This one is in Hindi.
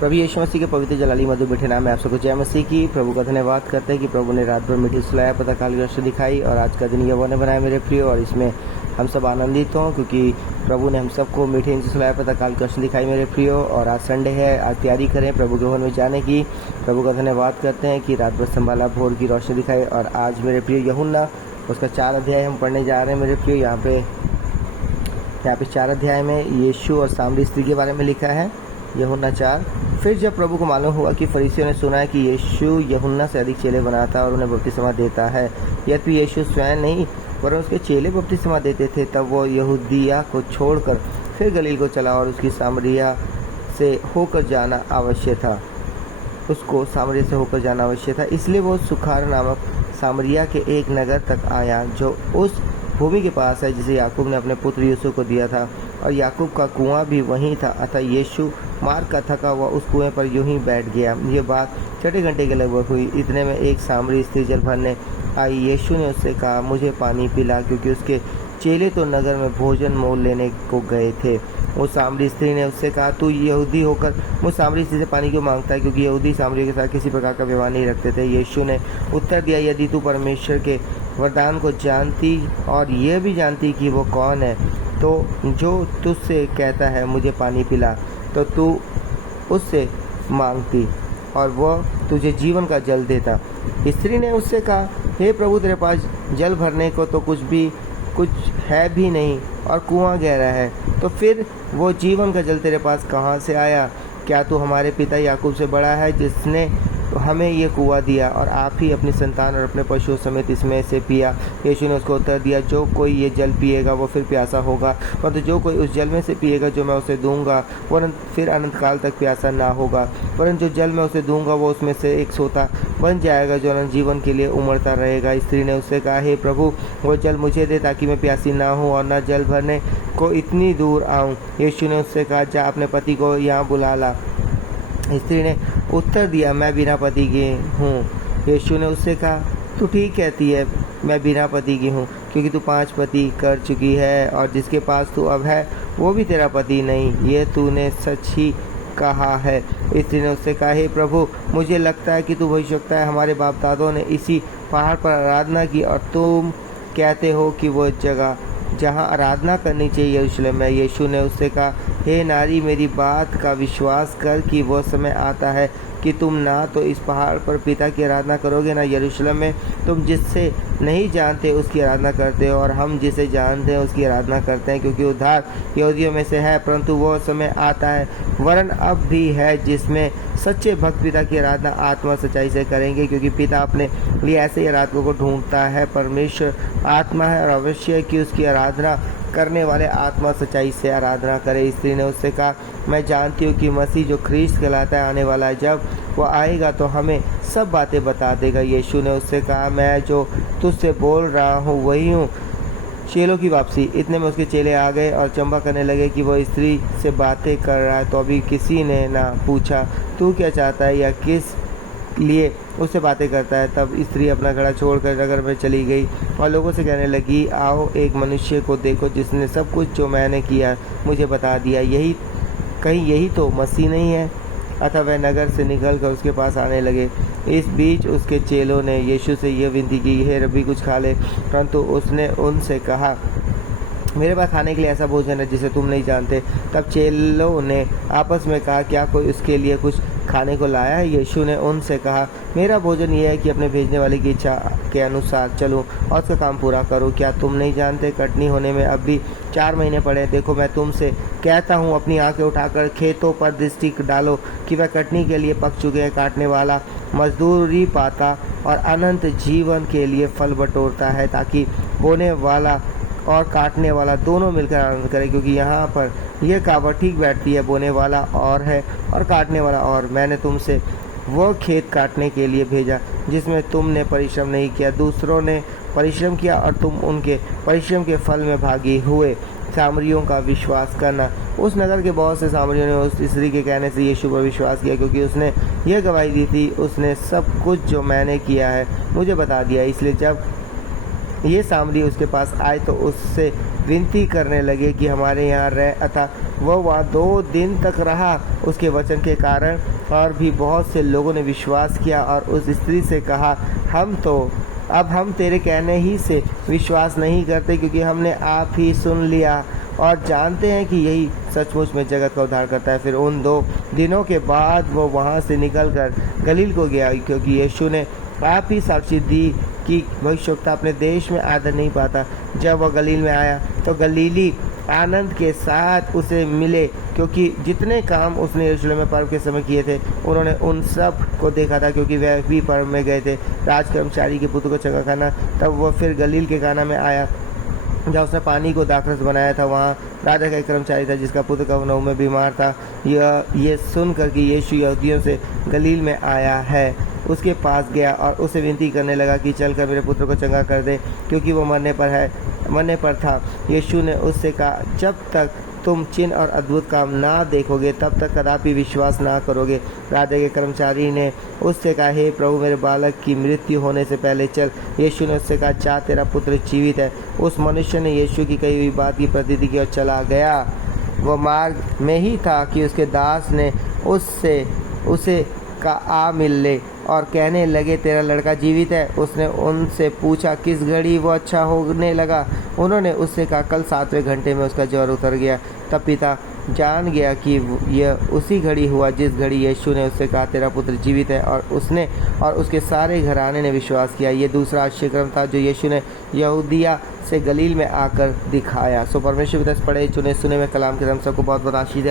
प्रभु यीशु मसीह के पवित्र जलाली मधुर मीठे नाम में आप सबको जय मसीह की। प्रभु का धन्यवाद करते हैं कि प्रभु ने रात भर मीठी सुलाया, पता काल की रोशनी दिखाई और आज का दिन यहोवा ने बनाया मेरे प्रिय, और इसमें हम सब आनंदित हों क्योंकि प्रभु ने हम सबको मीठे नींद से सुलाया, पता काल की रोशनी दिखाई मेरे प्रिय। और आज संडे है, आज तैयारी करें प्रभु के भवन में जाने की। प्रभु का धन्यवाद करते हैं कि रात भर संभाला, भोर की रोशनी दिखाई। और आज मेरे प्रिय यूहन्ना उसका 4 अध्याय हम पढ़ने जा रहे हैं मेरे प्रिय। यहाँ पे 4 अध्याय में यीशु और सामरी स्त्री के बारे में लिखा है। यूहन्ना 4। फिर जब प्रभु को मालूम हुआ कि फरीसियों ने सुना है कि यीशु यूहन्ना से अधिक चेले बनाता और उन्हें बपतिस्मा देता है, यद्यपि यीशु स्वयं नहीं पर उसके चेले बपतिस्मा देते थे, तब वो यहूदिया को छोड़कर फिर गलील को चला और उसकी सामरिया से होकर जाना आवश्यक था। उसको सामरिया से होकर जाना आवश्यक था, इसलिए वो सुखार नामक सामरिया के एक नगर तक आया जो उस भूमि के पास है जिसे याकूब ने अपने पुत्र यूसुफ को दिया था, और याकूब का कुआं भी वहीं था। अतः यीशु मार्ग का थका हुआ उस कुएं पर यूं ही बैठ गया। ये बात 6 घंटे के लगभग हुई। इतने में एक सामरी स्त्री जल भरने आई। यीशु ने उससे कहा, मुझे पानी पिला, क्योंकि उसके चेले तो नगर में भोजन मोल लेने को गए थे। उस सामरी स्त्री ने उससे कहा, तू यहूदी होकर मुझ सामरी स्त्री से पानी क्यों मांगता है? क्योंकि यहूदी सामरियों के साथ किसी प्रकार का व्यवहार नहीं रखते थे। यीशु ने उत्तर दिया, यदि तू परमेश्वर के वरदान को जानती और यह भी जानती कि वो कौन है, तो जो तुझसे कहता है मुझे पानी पिला, तो तू उससे मांगती और वह तुझे जीवन का जल देता। स्त्री ने उससे कहा, हे प्रभु, तेरे पास जल भरने को तो कुछ है भी नहीं और कुआं गहरा है, तो फिर वो जीवन का जल तेरे पास कहाँ से आया? क्या तू हमारे पिता याकूब से बड़ा है, जिसने हमें ये कुआं दिया और आप ही अपनी संतान और अपने पशुओं समेत इसमें से पिया? यीशु ने उसको उत्तर दिया, जो कोई ये जल पिएगा वो फिर प्यासा होगा, परंतु जो कोई उस जल में से पिएगा जो मैं उसे दूंगा वो फिर अनंत काल तक प्यासा ना होगा, परंतु जो जल मैं उसे दूंगा वो उसमें से एक सोता बन जाएगा जो अनंत जीवन के लिए उमड़ता रहेगा। स्त्री ने उससे कहा, हे प्रभु, वो जल मुझे दे ताकि मैं प्यासी ना हूँ और न जल भरने को इतनी दूर आऊँ। यीशु ने उससे कहा, जा अपने पति को यहाँ बुला ला। स्त्री ने उत्तर दिया, मैं बिना पति की हूँ। यीशु ने उससे कहा, तू ठीक कहती है, मैं बिना पति की हूँ, क्योंकि तू 5 पति कर चुकी है और जिसके पास तू अब है वो भी तेरा पति नहीं। ये तूने सच ही कहा है। स्त्री ने उससे कहा, हे प्रभु, मुझे लगता है कि तू भविष्यवक्ता है। हमारे बाप दादों ने इसी पहाड़ पर आराधना की और तुम कहते हो कि वो जगह जहाँ आराधना करनी चाहिए यरूशलेम में। यीशु ने उससे कहा, हे नारी, मेरी बात का विश्वास कर कि वो समय आता है कि तुम ना तो इस पहाड़ पर पिता की आराधना करोगे, ना यरूशलेम में। तुम जिससे नहीं जानते उसकी आराधना करते हो और हम जिसे जानते हैं उसकी आराधना करते हैं, क्योंकि उद्धार यहूदियों में से है। परंतु वो समय आता है, वरन अब भी है, जिसमें सच्चे भक्त पिता की आराधना आत्मा सच्चाई से करेंगे, क्योंकि पिता अपने लिए ऐसे ही आराधकों को ढूंढता है। परमेश्वर आत्मा है और अवश्य है कि उसकी आराधना करने वाले आत्मा सच्चाई से आराधना करे। स्त्री ने उससे कहा, मैं जानती हूँ कि मसीह जो ख्रीस्त कहलाता है आने वाला है, जब वो आएगा तो हमें सब बातें बता देगा। यीशु ने उससे कहा, मैं जो तुझसे बोल रहा हूँ वही हूँ। चेलों की वापसी। इतने में उसके चेले आ गए और चंबा करने लगे कि वह स्त्री से बातें कर रहा है, तो अभी किसी ने ना पूछा, तू क्या चाहता है या किस लिए उससे बातें करता है। तब स्त्री अपना घड़ा छोड़कर नगर में चली गई और लोगों से कहने लगी, आओ एक मनुष्य को देखो जिसने सब कुछ जो मैंने किया मुझे बता दिया। यही तो मसीह नहीं है? अतः वह नगर से निकलकर उसके पास आने लगे। इस बीच उसके चेलों ने यीशु से यह विनती की, हे रब्बी, कुछ खा ले। परंतु उसने उनसे कहा, मेरे पास खाने के लिए ऐसा भोजन है जिसे तुम नहीं जानते। तब चेलों ने आपस में कहा, क्या कोई उसके लिए कुछ खाने को लाया है? यीशु ने उनसे कहा, मेरा भोजन यह है कि अपने भेजने वाले की इच्छा के अनुसार चलूं और उसका काम पूरा करूं। क्या तुम नहीं जानते कटनी होने में अब भी 4 महीने पड़े? देखो, मैं तुमसे कहता हूं, अपनी आंखें उठाकर खेतों पर दृष्टि डालो कि वह कटनी के लिए पक चुके हैं। काटने वाला मजदूरी पाता और अनंत जीवन के लिए फल बटोरता है, ताकि बोने वाला और काटने वाला दोनों मिलकर आनंद करें। क्योंकि यहाँ पर यह कहावत ठीक बैठती है, बोने वाला और है और काटने वाला और। मैंने तुमसे वह खेत काटने के लिए भेजा जिसमें तुमने परिश्रम नहीं किया, दूसरों ने परिश्रम किया और तुम उनके परिश्रम के फल में भागी हुए। सामरियों का विश्वास करना। उस नगर के बहुत से सामरियों ने उस स्त्री के कहने से यीशु पर विश्वास किया, क्योंकि उसने यह गवाही दी थी, उसने सब कुछ जो मैंने किया है मुझे बता दिया। इसलिए जब ये सामरी उसके पास आए तो उससे विनती करने लगे कि हमारे यहाँ रह। अतः वह वहाँ 2 दिन तक रहा। उसके वचन के कारण और भी बहुत से लोगों ने विश्वास किया और उस स्त्री से कहा, अब हम तेरे कहने ही से विश्वास नहीं करते, क्योंकि हमने आप ही सुन लिया और जानते हैं कि यही सचमुच में जगत का उद्धार करता है। फिर उन 2 दिनों के बाद वो वहाँ से निकलकर गलील को गया, क्योंकि यीशु ने आप ही साक्षी दी कि भविष्यवक्ता अपने देश में आदर नहीं पाता। जब वह गलील में आया तो गलीली आनंद के साथ उसे मिले, क्योंकि जितने काम उसने यरूशलेम में पर्व के समय किए थे उन्होंने उन सब को देखा था, क्योंकि वह भी पर्व में गए थे। राजकर्मचारी के पुत्र को चंगा खाना। तब वह फिर गलील के काना में आया, जहाँ उसने पानी को दाखरस बनाया था। वहाँ राजा का एक कर्मचारी था जिसका पुत्र कफरनहूम में बीमार था। ये सुनकर कि यीशु यहूदियों से गलील में आया है, उसके पास गया और उसे विनती करने लगा कि चलकर मेरे पुत्र को चंगा कर दे, क्योंकि वो मरने पर था। यीशु ने उससे कहा, जब तक तुम चिन्ह और अद्भुत काम ना देखोगे तब तक कदापि विश्वास ना करोगे। राजा के कर्मचारी ने उससे कहा, हे प्रभु, मेरे बालक की मृत्यु होने से पहले चल। यीशु ने उससे कहा, जा, तेरा पुत्र जीवित है। उस मनुष्य ने यीशु की कही हुई बात की प्रतीति की और चला गया। वह मार्ग में ही था कि उसके दास ने उसे का आ मिल ले और कहने लगे, तेरा लड़का जीवित है। उसने उनसे पूछा, किस घड़ी वो अच्छा होने लगा? उन्होंने उससे कहा, कल 7वें घंटे में उसका ज्वर उतर गया। तब पिता जान गया कि यह उसी घड़ी हुआ जिस घड़ी यीशु ने उससे कहा, तेरा पुत्र जीवित है, और उसने और उसके सारे घराने ने विश्वास किया। ये दूसरा आश्चर्यक्रम था जो यीशु ने यहूदिया से गलील में आकर दिखाया। सो परमेश्वर की तरफ से पढ़े चुने सुने में कलाम के हम सबको बहुत बहुत आशीष है।